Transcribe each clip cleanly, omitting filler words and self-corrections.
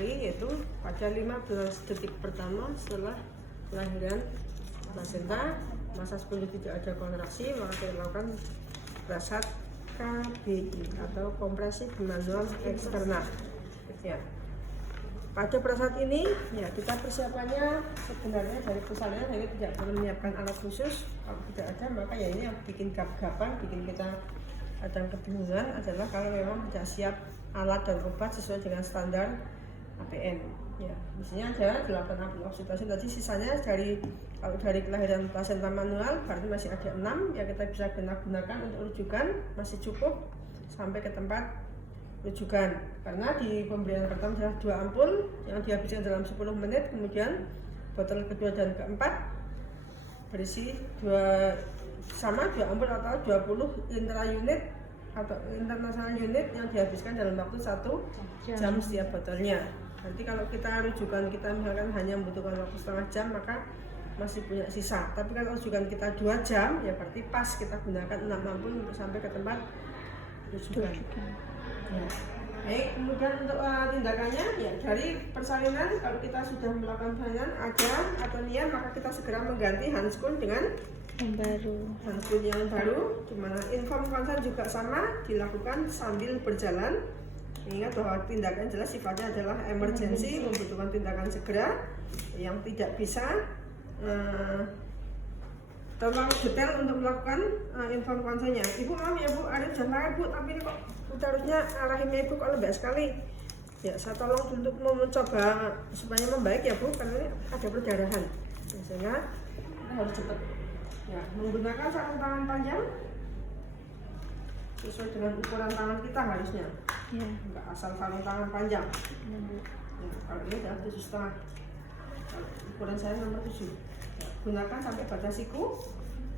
yaitu pada 15 detik pertama setelah kelahiran plasenta, masa 10 tidak ada kontraksi, maka kita lakukan prasat KBI atau kompresi bimanual eksternal. Ya. Pada prasat ini, ya kita persiapannya sebenarnya dari persalinan hanya tidak perlu menyiapkan alat khusus. Kalau tidak ada, maka ya ini yang bikin gap-gapan, bikin kita ada kebingungan adalah kalau memang tidak siap alat dan obat sesuai dengan standar APN. Ya, misalnya ada 8 apel oksitosin tadi, sisanya kalau dari kelahiran plasenta manual berarti masih ada 6 yang kita bisa gunakan untuk rujukan, masih cukup sampai ke tempat rujukan. Karena di pemberian pertama adalah 2 ampul yang dihabiskan dalam 10 menit, kemudian botol kedua dan keempat berisi 2 ampul atau 20 intra-unit atau international unit yang dihabiskan dalam waktu 1 jam setiap botolnya. Nanti kalau kita rujukan kita misalkan hanya membutuhkan waktu setengah jam, maka masih punya sisa. Tapi kalau rujukan kita 2 jam, ya berarti pas kita gunakan 6 ampul untuk sampai ke tempat rujukan. Ya. Baik, kemudian untuk tindakannya, ya dari persalinan kalau kita sudah melakukan persalinan ada atonia, maka kita segera mengganti handskun dengan yang baru. handskun yang baru, dimana inform consent juga sama dilakukan sambil berjalan. Ingat bahwa tindakan jelas sifatnya adalah emergency, membutuhkan tindakan segera yang tidak bisa terlalu detail untuk melakukan inform consentnya. Ibu maaf ya Bu, ada jalan Bu, tapi ini kok harusnya rahimnya Ibu kok lembek sekali. Ya, saya tolong untuk mencoba supaya membaik ya Bu, karena ini ada perdarahan. Biasanya harus cepat. Ya, menggunakan sarung tangan panjang sesuai dengan ukuran tangan kita harusnya. Ya. Enggak asal sarung tangan panjang. Ya, kalau ini adalah 7,5. Ukuran saya nomor 7. Ya, gunakan sampai batas siku.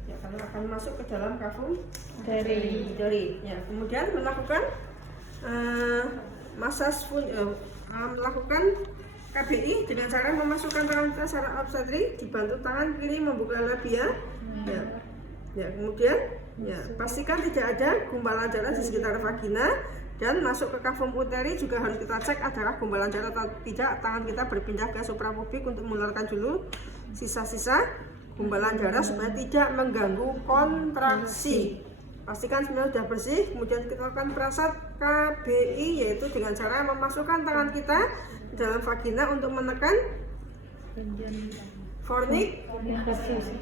Ya, karena akan masuk ke dalam kafum dari. Ya, kemudian melakukan melakukan KBI dengan cara memasukkan tangan kita secara obstetri, dibantu tangan kiri membuka labia. Ya. Ya, kemudian ya pastikan tidak ada gumpalan darah di sekitar vagina, dan masuk ke kafum uteri juga harus kita cek adakah gumpalan darah atau tidak. Tangan kita berpindah ke suprapubik untuk mengeluarkan dulu sisa-sisa gumpalan darah supaya tidak mengganggu kontraksi. Pastikan semuanya sudah bersih. Kemudian kita lakukan prasat KBI, yaitu dengan cara memasukkan tangan kita dalam vagina untuk menekan fornix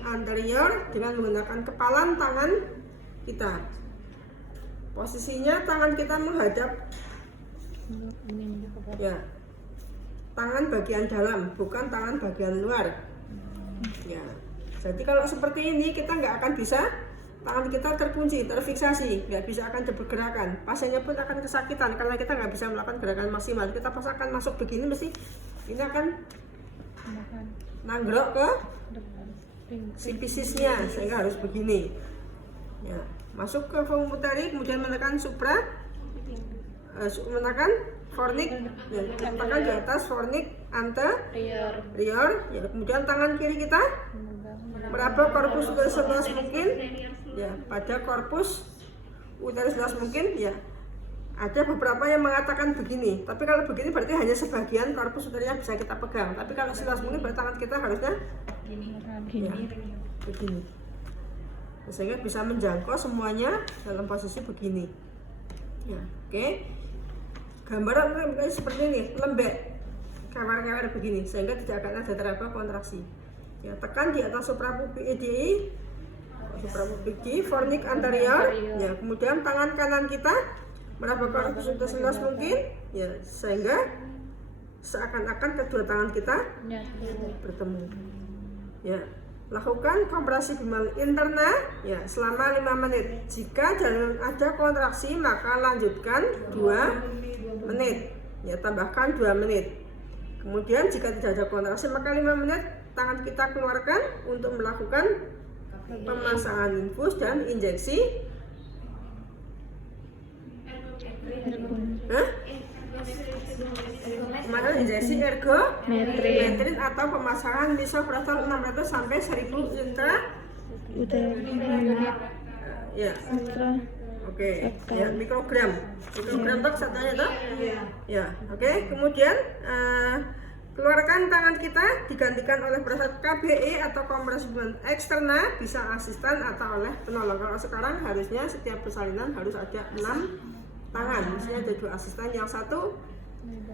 anterior dengan menggunakan kepalan tangan kita. Posisinya tangan kita menghadap ya, tangan bagian dalam, bukan tangan bagian luar. Ya, jadi kalau seperti ini kita nggak akan bisa, tangan kita terkunci, terfiksasi, nggak bisa akan bergerakan. Pasiennya pun akan kesakitan karena kita nggak bisa melakukan gerakan maksimal. Kita pas akan masuk begini, mesti ini akan nanggrok ke sipisisnya, sehingga harus begini. Ya, masuk ke kafum uteri, kemudian menekan menekan fornix, ya, letakkan di atas fornix anterior. Ya, kemudian tangan kiri kita meraba korpus uteri seluas mungkin, ya, pada korpus uteri seluas mungkin. Ya, ada beberapa yang mengatakan begini, tapi kalau begini berarti hanya sebagian korpus uteri yang bisa kita pegang. Tapi kalau seluas mungkin berarti tangan kita harusnya ya, begini, sehingga bisa menjangkau semuanya dalam posisi begini. Ya, oke. Gambaran mungkin seperti ini, lembek, kewer-kewer begini, sehingga tidak akan ada teraba kontraksi. Ya, tekan di atas suprapubik EDI, suprapubik D, fornix anterior. Ya, kemudian tangan kanan kita meraba korpus uteri seluas mungkin, ya, sehingga seakan-akan kedua tangan kita bertemu. Ya, lakukan kompresi bimal interna ya selama 5 menit. Jika ada kontraksi maka lanjutkan 2 menit. Ya, tambahkan 2 menit. Kemudian jika tidak ada kontraksi maka 5 menit tangan kita keluarkan untuk melakukan pemasangan infus dan injeksi injeksi ergometrin atau pemasangan misoprostol 600 sampai 1000 intra. Ya. Oke, ya, mikrogram toh satunya toh? Ya, oke. Kemudian keluarkan tangan kita, digantikan oleh perasat KBE atau kompresi eksterna, bisa asisten atau oleh penolong. Kalau sekarang harusnya setiap persalinan harus ada 6 tangan, misalnya ada 2 asisten, yang satu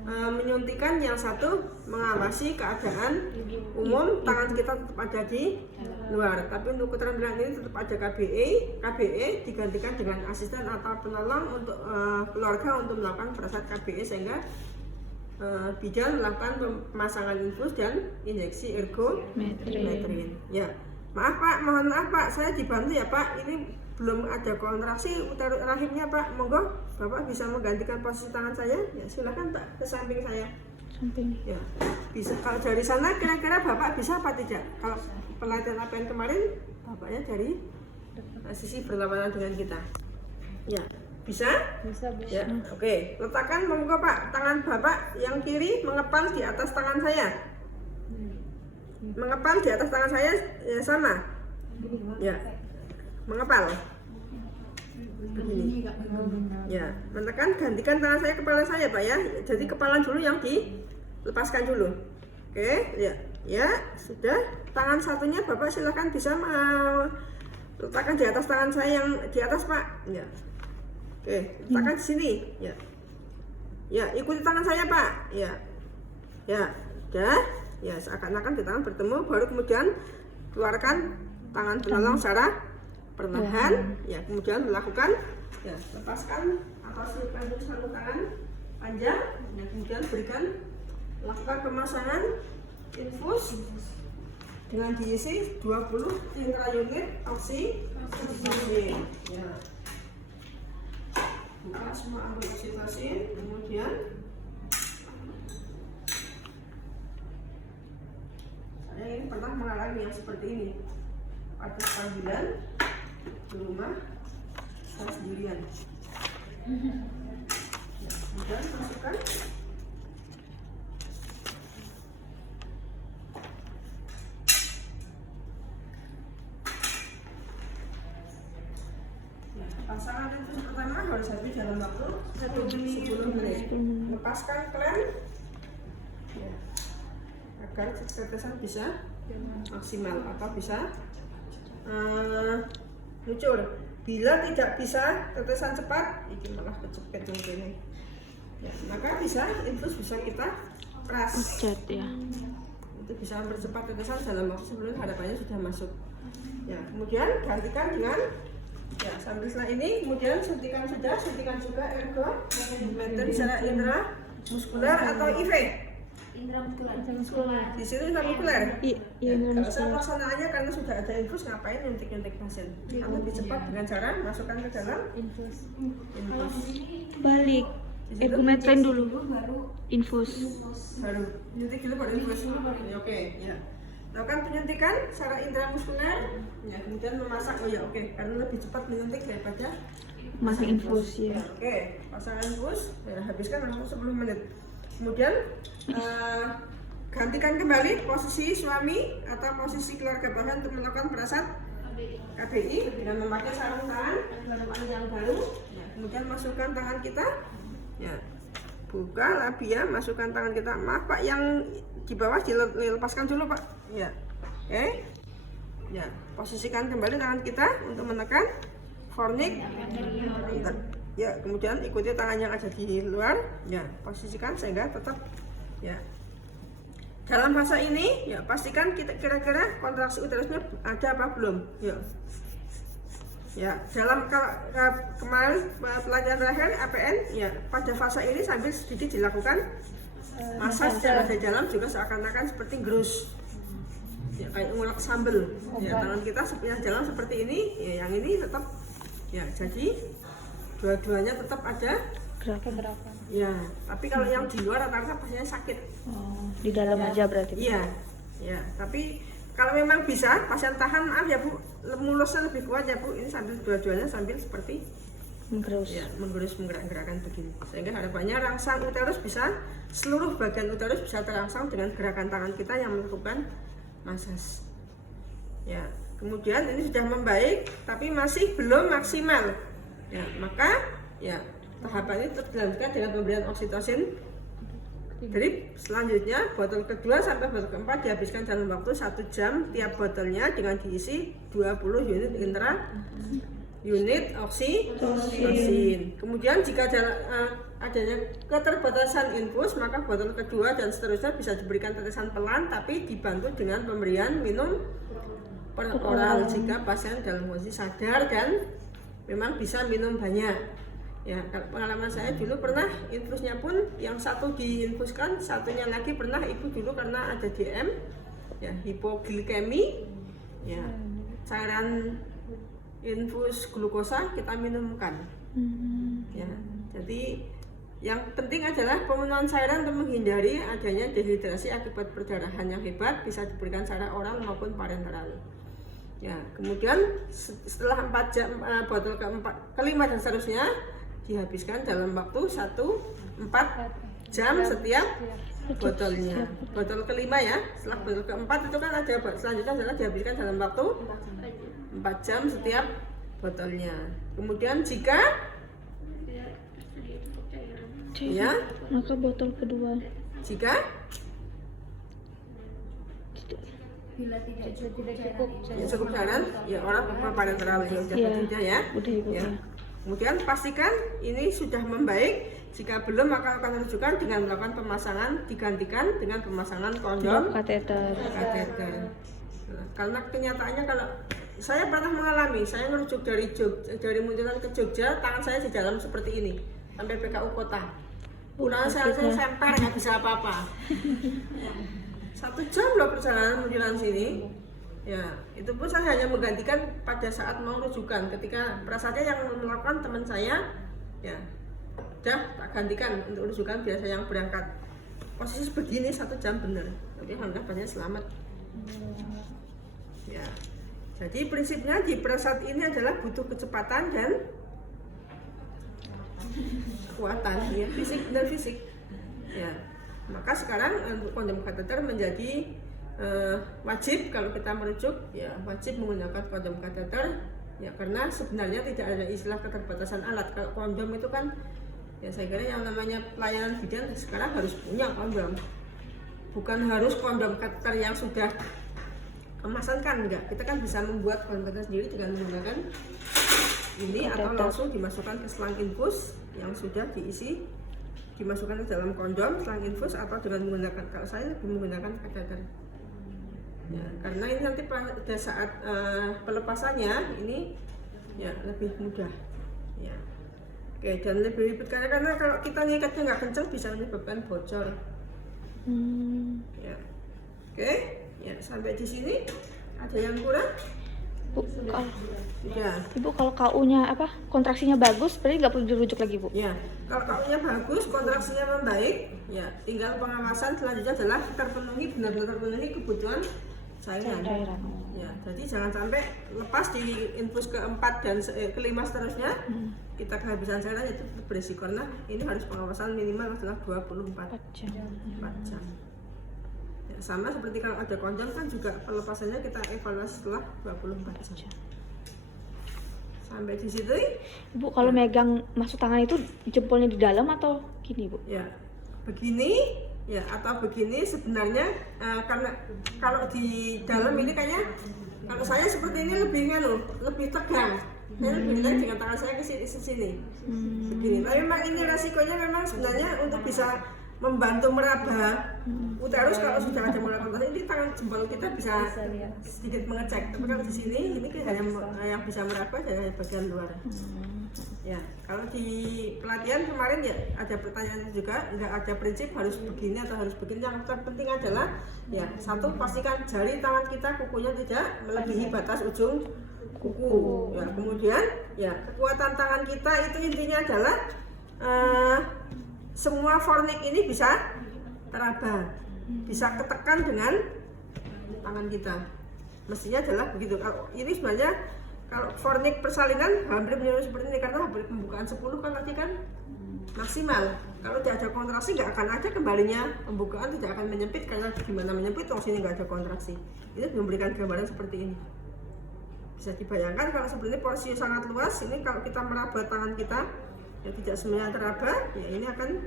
menyuntikkan, yang satu mengawasi keadaan umum, tangan kita tetap ada di luar. Tapi untuk keterampilan ini tetap ada KBE digantikan dengan asisten atau penolong untuk keluarga untuk melakukan perasat KBE, sehingga bidan melakukan pemasangan infus dan injeksi ergometrin. Ya, mohon maaf Pak, saya dibantu ya Pak, ini belum ada kontraksi uterus rahimnya Pak, monggo Bapak bisa menggantikan posisi tangan saya, ya silakan Pak ke samping saya. Ya, bisa. Kalau dari sana kira-kira Bapak bisa apa tidak? Kalau pelatihan APN kemarin Bapaknya dari sisi berlawanan dengan kita. Ya, bisa? Bisa. Ya, oke. Letakkan monggo Pak, tangan Bapak yang kiri mengepal di atas tangan saya. Mengepal di atas tangan saya, ya sama. Ya. Mengepal begini. Ya, menekan, gantikan tangan saya kepala saya Pak ya. Jadi kepala dulu yang dilepaskan dulu. Oke, ya sudah. Tangan satunya Bapak silakan bisa letakkan di atas tangan saya yang di atas Pak. Ya. Oke, letakkan di sini. Ya, ikuti tangan saya Pak. Ya, dah. Ya, seakan-akan di tangan bertemu, baru kemudian keluarkan tangan penolong secara perlahan, ya, kemudian melakukan, ya, lepaskan atau siapkan satu tangan panjang, ya, kemudian lakukan pemasangan infus dengan diisi 20 intraunit oksitosin. Ya. Buka semua alat oksitosin, kemudian saya ini pernah mengalami yang seperti ini. Ada panggilan di rumah, saya sendirian. Ya, kemudian masukkan pasangan infus pertama harus habis dalam waktu 10 menit. Lepaskan klem, ya, agar tetesan bisa maksimal atau bisa muncul. Bila tidak bisa tetesan cepat, ini malah kecepet mungkin. Ya, maka infus bisa kita keras. Ya. Itu bisa mempercepat tetesan dalam waktu sebelum harapannya sudah masuk. Ya, kemudian gantikan dengan, ya, sambil setelah ini kemudian suntikan juga ergometrin secara intramuskular atau IV. Intramuskular. Di situ intramuskular. Iya, Kalau saya pelaksanaannya karena sudah ada infus, ngapain nyuntik pasien? Kalau lebih cepat dengan cara masukkan ke dalam infus. Balik. Ergometrin dulu. Infus. Baru nyuntik dulu baru infus. Oke, ya. Lakukan penyuntikan secara intramuskular, ya, kemudian memasak. Oh ya, oke, karena lebih cepat menyuntik daripada Masuk infus ya. Oke, pasang infus, ya, habiskan waktu 10 menit. Kemudian gantikan kembali posisi suami atau posisi keluarga bahan untuk melakukan perasat KBI dengan memakai sarung tangan yang baru. Ya, kemudian masukkan tangan kita, ya, buka labia, masukkan tangan kita. Maaf Pak, yang di bawah dilepaskan dulu Pak. Ya, oke. Ya, posisikan kembali tangan kita untuk menekan fornik. Ya, kemudian ikuti tangan yang ada di luar, ya, posisikan sehingga tetap, ya. Dalam fase ini, ya, pastikan kita kira-kira kontraksi uterusnya ada apa belum, ya. Ya, dalam kemarin pelajaran terakhir APN, ya, pada fase ini sambil sedikit dilakukan massage secara dalam juga seakan-akan seperti gerus, ya, kayak ngulek sambel. Ya, tangan kita yang dalam seperti ini, ya, yang ini tetap, ya, jadi dua-duanya tetap ada Gerakan. ya, tapi kalau yang di luar rata-rata pastinya sakit. Di dalam Ya. aja berarti. Iya, ya, tapi kalau memang bisa pasien tahan, maaf ya Bu, mulusnya lebih kuat ya Bu, ini sambil dua-duanya sambil seperti Menggerus. ya, menggerus, menggerak-gerakkan begini, sehingga harapannya rangsang uterus bisa, seluruh bagian uterus bisa terangsang dengan gerakan tangan kita yang melakukan massage. Ya, kemudian ini sudah membaik tapi masih belum maksimal. Ya, maka ya tahapan ini dilanjutkan dengan pemberian oksitosin drip. Selanjutnya botol kedua sampai botol keempat dihabiskan dalam waktu 1 jam tiap botolnya dengan diisi 20 unit oksitosin. Kemudian jika adanya keterbatasan infus, maka botol kedua dan seterusnya bisa diberikan tetesan pelan tapi dibantu dengan pemberian minum per oral jika pasien dalam kondisi sadar dan memang bisa minum banyak. Ya, pengalaman saya dulu pernah infusnya pun yang satu diinfuskan, satunya lagi pernah ibu dulu karena ada DM, ya hipoglikemi, ya cairan infus glukosa kita minumkan. Ya, jadi yang penting adalah pemenuhan cairan untuk menghindari adanya dehidrasi akibat perdarahan yang hebat bisa diberikan secara oral maupun parenteral. Ya, kemudian setelah 4 jam botol kelima dan seterusnya dihabiskan dalam waktu 4 jam setiap botolnya. Botol kelima ya, setelah botol keempat itu kan ada selanjutnya adalah dihabiskan dalam waktu 4 jam setiap botolnya. Kemudian jika ya, maka botol kedua jika bila tidak cukup ya, cukup cairan ya orang parenteral ya. Udah ibu Ya. ya. Kemudian pastikan ini sudah membaik. Jika belum maka akan rujukan dengan melakukan pemasangan digantikan dengan pemasangan kondom Kateter. Nah, karena kenyataannya kalau saya pernah mengalami, saya merujuk dari Muntilan ke Jogja, tangan saya di dalam seperti ini sampai PKU kota. Pulang saya semper nggak bisa apa-apa. 1 jam loh perjalanan Muntilan sini. Ya, itu pun saya hanya menggantikan pada saat mau rujukan. Ketika prasaja yang melakukan teman saya, ya, udah tak gantikan untuk rujukan biar saya yang berangkat. Posisi begini 1 jam bener. Tapi alhamdulillah banyak selamat. Ya, jadi prinsipnya di prasat ini adalah butuh kecepatan dan kekuatan, ya, fisik dan fisik. Ya, maka sekarang untuk kondom kateter menjadi wajib kalau kita merujuk, ya wajib menggunakan kondom kateter, ya karena sebenarnya tidak ada istilah keterbatasan alat. Kalau kondom itu kan, ya saya kira yang namanya pelayanan bidan sekarang harus punya kondom, bukan harus kondom kateter yang sudah kemasan kan, enggak. Kita kan bisa membuat kondom kateter sendiri dengan menggunakan ini atau langsung dimasukkan ke selang infus yang sudah dimasukkan ke dalam kondom selang infus atau dengan menggunakan, kalau saya lebih menggunakan kateter. Ya, karena ini nanti pada saat pelepasannya ini ya lebih mudah. Ya. Oke, dan lebih ribet karena kalau kita ngikatnya nggak kencang bisa menyebabkan bocor. Ya. Oke, ya sampai di sini ada yang kurang? Bu, kalau, Ya. Ibu kalau KU-nya apa kontraksinya bagus, berarti nggak perlu dirujuk lagi Bu? Ya, kalau KU-nya bagus, kontraksinya membaik, ya tinggal pengawasan selanjutnya adalah benar-benar terpenuhi kebutuhan cairan. Ya, jadi jangan sampai lepas di infus keempat dan kelima seterusnya kita kehabisan cairan, itu berisiko. Karena ini harus pengawasan minimal adalah 24 jam. Ya, sama seperti kalau ada kondom kan juga pelepasannya kita evaluasi setelah 24 jam. Sampai di situ. Bu, kalau megang masuk tangan itu jempolnya di dalam atau gini Bu? Ya, begini ya atau begini sebenarnya karena kalau di dalam ini kayaknya kalau saya seperti ini lebih tegang. Saya lebih rileks dengan tangan saya ke sini. Begini. Tapi memang ini resikonya memang sebenarnya untuk bisa membantu meraba uterus kalau sudah ada mulai kontrasi, ini tangan jempol kita bisa sedikit mengecek. Tapi kalau di sini ini hanya yang bisa meraba hanya bagian luar. Ya, kalau di pelatihan kemarin ya ada pertanyaan juga, nggak ada prinsip harus begini atau harus begini. Yang terpenting adalah ya satu, pastikan jari tangan kita kukunya tidak melebihi batas ujung kuku. Ya, kemudian ya kekuatan tangan kita itu intinya adalah semua fornik ini bisa teraba, bisa ketekan dengan tangan kita. Mestinya adalah begitu. Kalau ini sebenarnya kalau fornik persalinan hampir menyeluruh seperti ini karena hampir pembukaan 10 kan nanti kan maksimal. Kalau tidak ada kontraksi nggak akan ada kembalinya, pembukaan tidak akan menyempit karena gimana menyempit kalau sini nggak ada kontraksi. Ini memberikan gambaran seperti ini. Bisa dibayangkan kalau sebenarnya porsi sangat luas, ini kalau kita meraba tangan kita ya tidak semuanya teraba, ya ini akan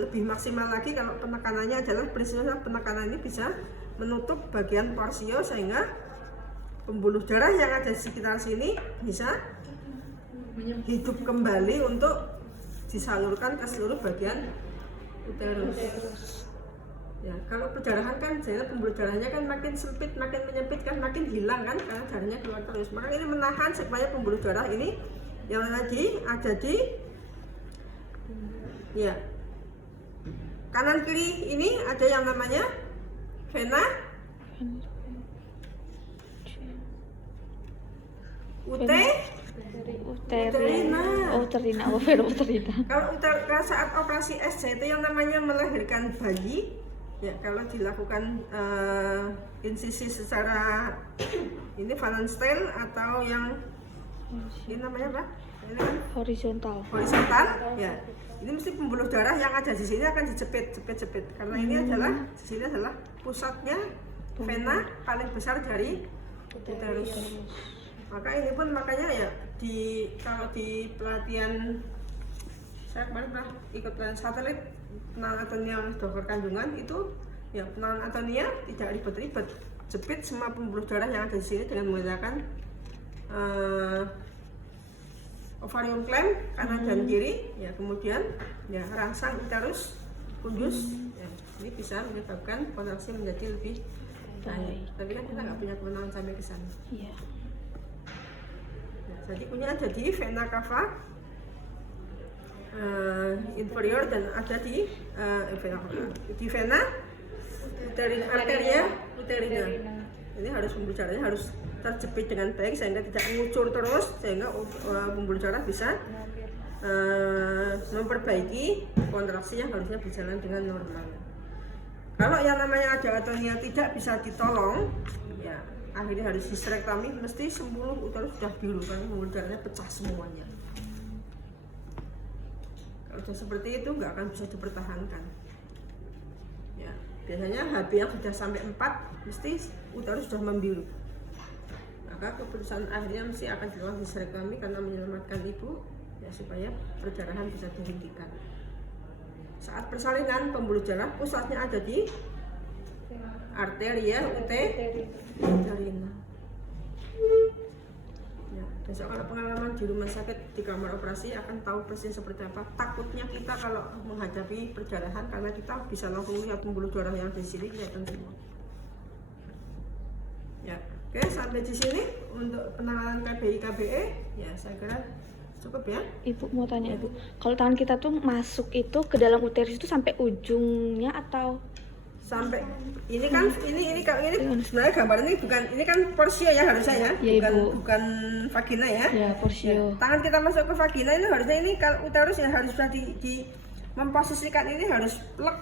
lebih maksimal lagi kalau penekanannya adalah prinsipnya penekanan ini bisa menutup bagian porsio sehingga pembuluh darah yang ada di sekitar sini bisa hidup kembali untuk disalurkan ke seluruh bagian uterus. Ya, kalau perdarahan kan jadi pembuluh darahnya kan makin sempit, makin menyempit kan makin hilang kan karena darahnya keluar terus. Maka ini menahan supaya pembuluh darah ini yang tadi ada di ya kanan kiri ini ada yang namanya vena uterina. Kalau saat operasi SC itu yang namanya melahirkan bayi, ya kalau dilakukan insisi secara ini Wallenstein atau yang ini namanya apa? Ini kan horizontal. Ya. Ini mesti pembuluh darah yang ada di sini akan dijepit karena ini adalah di sini adalah pusatnya vena paling besar dari uterus. Maka ini pun makanya ya kalau di pelatihan saya kemarin pernah ikut pelatihan satelit penanganan atonia oleh dokter kandungan itu ya penanganan atonia tidak ribet-ribet, jepit semua pembuluh darah yang ada di sini dengan menggunakan ovarium clamp kanan dan kiri, ya kemudian ya rangsang uterus kudus, ya, ini bisa menyebabkan kontraksi menjadi lebih baik. Tapi kan kita nggak punya kewenangan sampai ke sana. Iya. Ya, jadi punya ada di vena cava inferior dan ada di vena arteria uterina. Ini harus pembuluh darahnya harus terjepit dengan baik sehingga tidak mengucur terus, sehingga pembuluh darah bisa memperbaiki kontraksi yang harusnya berjalan dengan normal. Kalau yang namanya ada atonia tidak bisa ditolong, ya akhirnya harus histerektomi, mesti 10 uterus sudah biru karena pembuluh darahnya pecah semuanya. Kalau sudah seperti itu nggak akan bisa dipertahankan. Ya, biasanya HB yang sudah sampai 4 mesti uterus sudah membiru. Maka keputusan akhirnya mesti akan dilakukan histerektomi karena menyelamatkan ibu, ya supaya perdarahan bisa dihentikan. Saat persalinan pembuluh darah pusatnya ada di arteria uterina. Ya, besok kalau pengalaman di rumah sakit di kamar operasi akan tahu persis seperti apa. Takutnya kita kalau menghadapi perdarahan karena kita bisa langsung lihat pembuluh darah yang di sini kelihatan semua. Ya. Oke, sampai di sini untuk penanganan KBI KBE, ya saya kira cukup ya. Ibu mau tanya Ibu, kalau tangan kita tuh masuk itu ke dalam uterus itu sampai ujungnya atau sampai ini kan ini kalau ini sebenarnya gambar ini kan porsio ya harusnya ya, bukan vagina ya. Ya, porsio. Ya, tangan kita masuk ke vagina ini harusnya ini kalau uterus ya harus sudah di memposisikan ini harus plek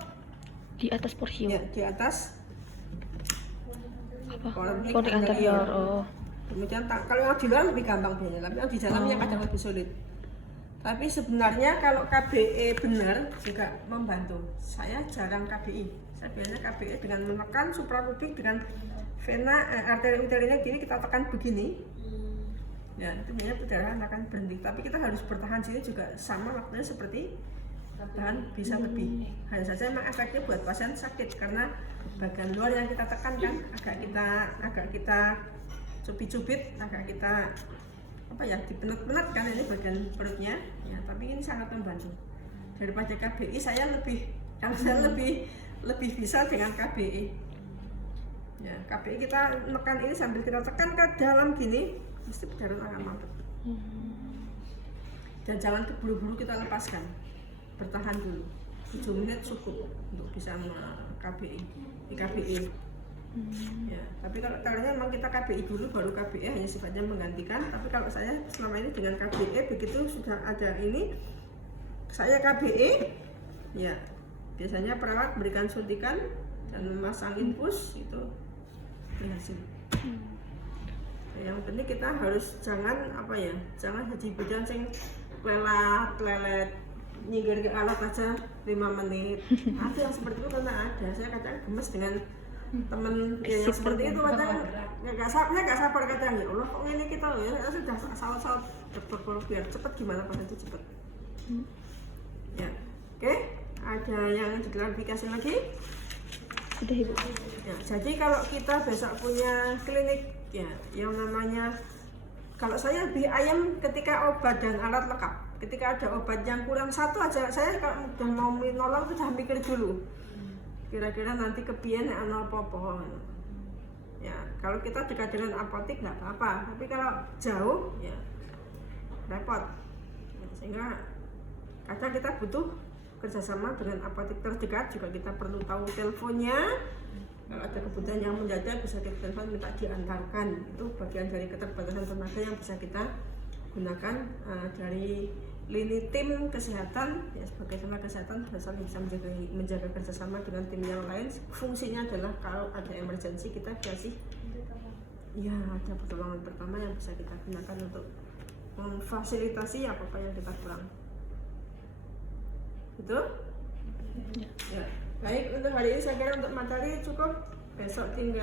di atas porsio. Ya, di atas Konik anterior. Oh. Kemudian kalau yang di luar lebih gampang biasanya, tapi yang di dalam yang kadang lebih sulit. Tapi sebenarnya kalau KBE benar juga membantu. Saya jarang KBI. Saya biasanya KBE dengan menekan suprapubik dengan vena arteri uterina kiri kita tekan begini. Ya, itu biasanya perdarahan akan berhenti. Tapi kita harus bertahan sini juga sama waktunya seperti dan bisa lebih. Hanya saja memang efeknya buat pasien sakit karena bagian luar yang kita tekan kan agak kita cubit-cubit, agak kita apa ya dipenet-penet kan ini bagian perutnya. Ya, tapi ini sangat membantu. Daripada KBI saya lebih bisa dengan KBI. Ya, KBI kita menekan ini sambil kita tekan ke dalam gini, mesti perdarahan akan mampet. Dan jangan keburu-buru kita lepaskan. Bertahan dulu 7 menit cukup untuk bisa KBI. Ya, tapi kalau caranya memang kita KBI dulu baru KBE hanya sifatnya menggantikan. Tapi kalau saya selama ini dengan KBE begitu sudah ada ini saya KBE, ya biasanya perawat berikan suntikan dan memasang infus itu berhasil. Yang penting kita harus jangan jadi bidan sing lelet nyinggir ke alat aja 5 menit. Ada yang seperti itu karena ada. Saya kadang gemes dengan temen ya, yang seperti itu kadang nggak sabar kadang, ya Allah kok ini kita ya sudah salah dokter biar cepet gimana pas itu cepet. Ya, oke, ada yang diklarifikasi lagi? Udah Ibu. Ya, jadi kalau kita besok punya klinik ya yang namanya, kalau saya lebih ayam ketika obat dan alat lengkap. Ketika ada obat yang kurang satu aja, saya kalau udah mau menolong sudah mikir dulu. Kira-kira nanti kepian ana apa-apa. Ya, kalau kita dekat dengan apotek nggak apa-apa, tapi kalau jauh ya repot. Ya, sehingga kadang kita butuh kerjasama dengan apotek terdekat, juga kita perlu tahu teleponnya. Kalau ada kebutuhan yang mendadak bisa kita telepon minta diantarkan. Itu bagian dari keterbatasan tenaga yang bisa kita gunakan dari lini tim kesehatan ya, sebagai tenaga kesehatan saling bisa menjaga kerjasama dengan tim yang lain. Fungsinya adalah kalau ada emergensi kita kasih ya ada pertolongan pertama yang bisa kita gunakan untuk memfasilitasi apa yang kita kurang. Betul? Ya. Baik, untuk hari ini saya kira untuk materi cukup. Besok tinggal